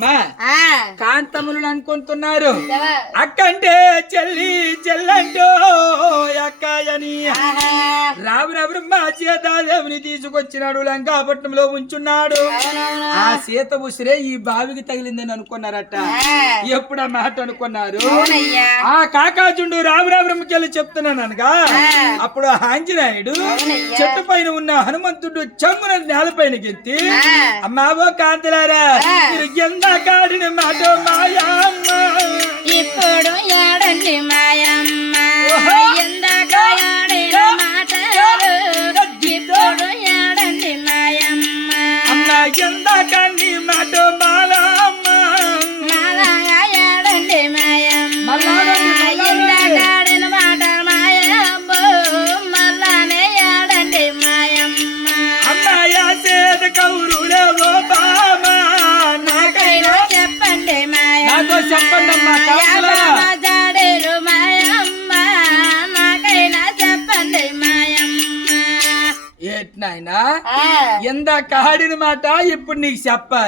అమ్మా కాంతములు అనుకుంటున్నారు అక్క అంటే చెల్లి చెల్లంటో అక్కయని రావణ బ్రహ్మ సీతాదేవిని తీసుకొచ్చినాడు లంకాపట్నంలో ఉంచున్నాడు. ఆ సీత ఉసిరే ఈ బావికి తగిలిందని అనుకున్నారట. ఎప్పుడు ఆ మాట అనుకున్నారు? ఆ కాకాజుండు రావణ బ్రహ్మకెళ్ళి చెప్తున్నాను అనగా అప్పుడు ఆంజనేయుడు చెట్టు పైన ఉన్న హనుమంతుడు చంగున నేలపైన గెత్తి అమ్మావో కాంతలారా మీరు ఎంత కాడిన మాట మాయమ్మ ఇప్పుడు ఏడండి మాయమ్మ ఎందాకాడిన మాట ఇప్పుడు ఏడండి మాయమ్మ అమ్మ ఎంత కండి మాట మాలమ్మ మాలగా ఏడండి మాయమ్మ ఎందాకాడిన మాట మాయమ్మ మల్లానే ఏడండి మాయమ్మ అమ్మాయ సేద కౌరులే ఓ బామా నాకైనా చెప్పండి నాతో చెప్పండి అమ్మా కాంతలారా జాడేరు మాయమ్మ నాకైనా చెప్పండి మాయమ్మ ఏట్నాయనా ఎంత కాడిన మాట ఇప్పుడు నీకు చెప్పాలి.